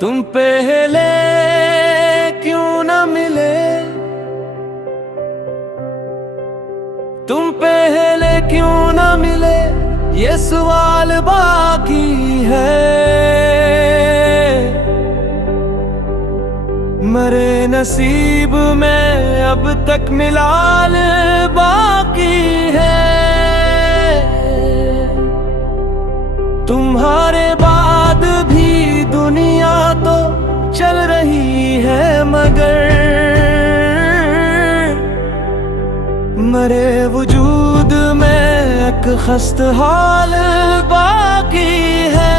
तुम पहले क्यों न मिले, तुम पहले क्यों न मिले, ये सवाल बाकी है। मरे नसीब में अब तक मिलाल बाकी है। तुम्हारे बाद भी दुनिया तो चल रही है, मगर मरे वजूद में एक खस्त हाल बाकी है।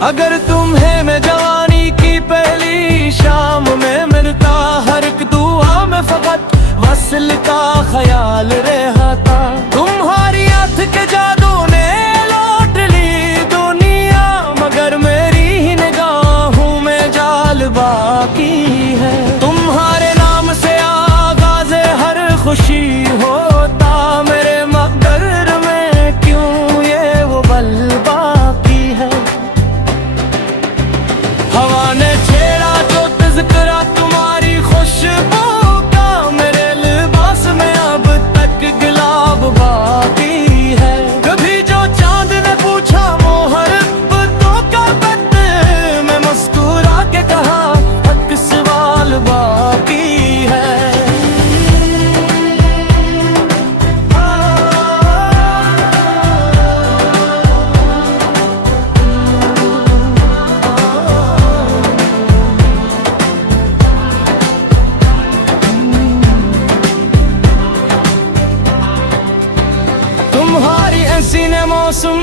अगर तुम्हें मैं जवानी की पहली शाम में मिलता, हर एक दुआ में फकत वसल का ख्याल रहता। तुम्हारी आँख के जादू ने लौट ली दुनिया, मगर मेरी ही निगाहों में जाल बाकी है। तुम्हारे नाम से आगाज़ हर खुशी होता, मेरे मकदर में क्यों ये वो पल बाकी है। हवा ने छेड़ा जो तज़किरा तुम्हारी खुशबू का, मेरे लिबास में अब तक गुलाब बाकी है। कभी जो चांद ने पूछा मोहब्बतों का पत, मैं मुस्कुरा के कहा हक सवाल बाकी है। तुम्हारी ऐसी ने मौसम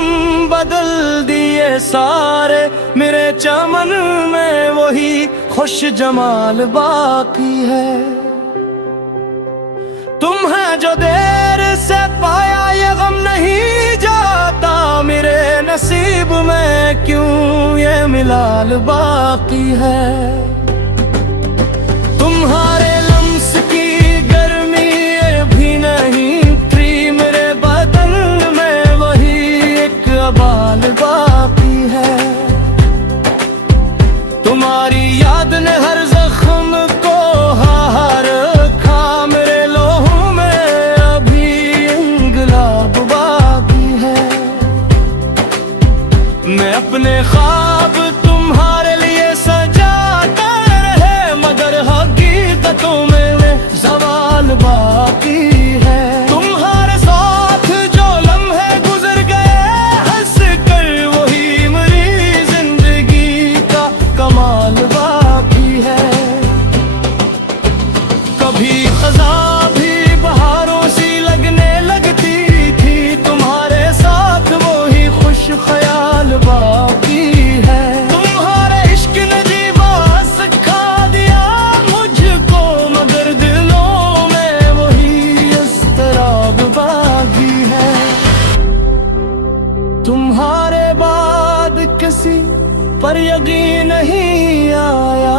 बदल दिए सारे, मेरे चमन में वही खुश जमाल बाकी है। तुम्हें जो देर से पाया ये गम नहीं जाता, मेरे नसीब में क्यों ये मिलाल बाकी है। तुम्हारे लम्स की गर्मी भी नहीं बाल बाकी है। तुम्हारी याद ने हर जख्म को हार रखा, मेरे लोहों में अभी इंगलाब बाकी है। मैं अपने ख्वाब तुम्हारे लिए सजाता रहे, मगर हकीकतों में सवाल बाकी है। तुम्हारे साथ जो लम्हे गुजर गए कमाल बाकी है। कभी खज़ां भी बहारों सी लगने लगती थी, तुम्हारे साथ वो ही खुश ख्याल बाकी है। तुम्हारे इश्क ने जीवा सिखा दिया मुझको, मगर दिलों में वही इज़्तिराब बाकी है। तुम्हारे बाद किसी पर यकीन नहीं आया,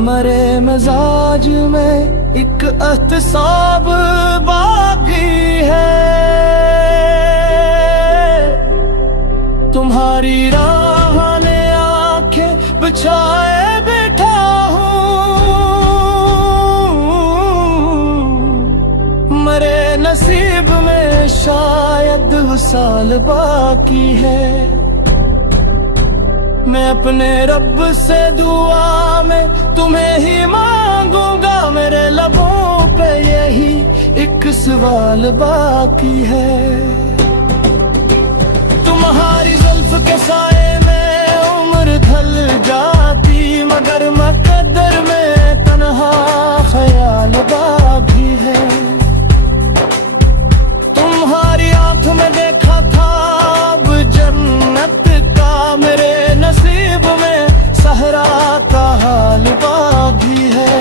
मरे मिजाज में एक एहतिसाब बाकी है। तुम्हारी राह ने आंखें बिछाए बैठा हूँ, मरे नसीब में शायद वसाल बाकी है। मैं अपने रब से दुआ में तुम्हें ही मांगूंगा, मेरे लबों पे यही एक सवाल बाकी है। तुम्हारी जुल्फ के साए में उम्र ढल जाती, मगर मकद्दर में तन्हा ख्याल बाकी है। तुम्हारी आँख में देखा था अब जन्नत का, मेरे नसीब में सहरा का हाल बाकी है।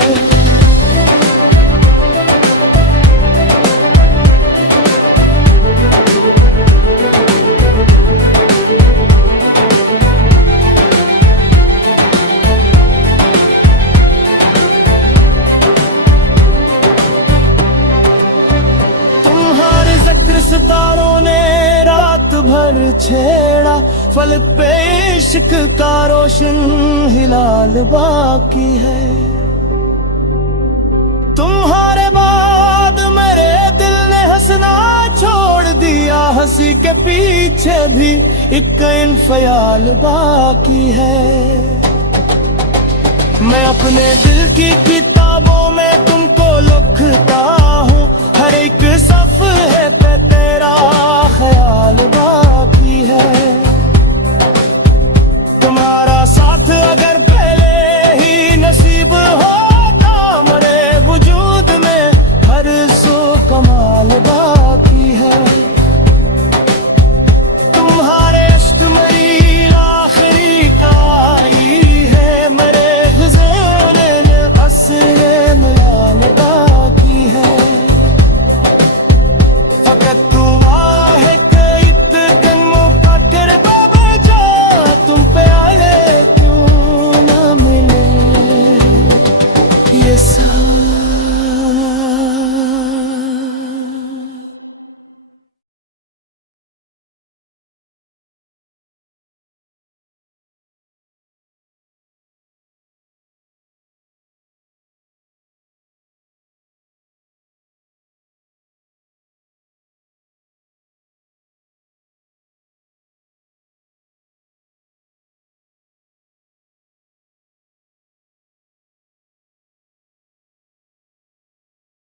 छेड़ा, फल पे इश्क का रोशन हिलाल बाकी है। तुम्हारे बाद मेरे दिल ने हंसना छोड़ दिया, हंसी के पीछे भी एक ख्याल बाकी है। मैं अपने दिल की किताबों में तुमको लिखता हूँ, हर एक सफ़े पे तेरा ख्याल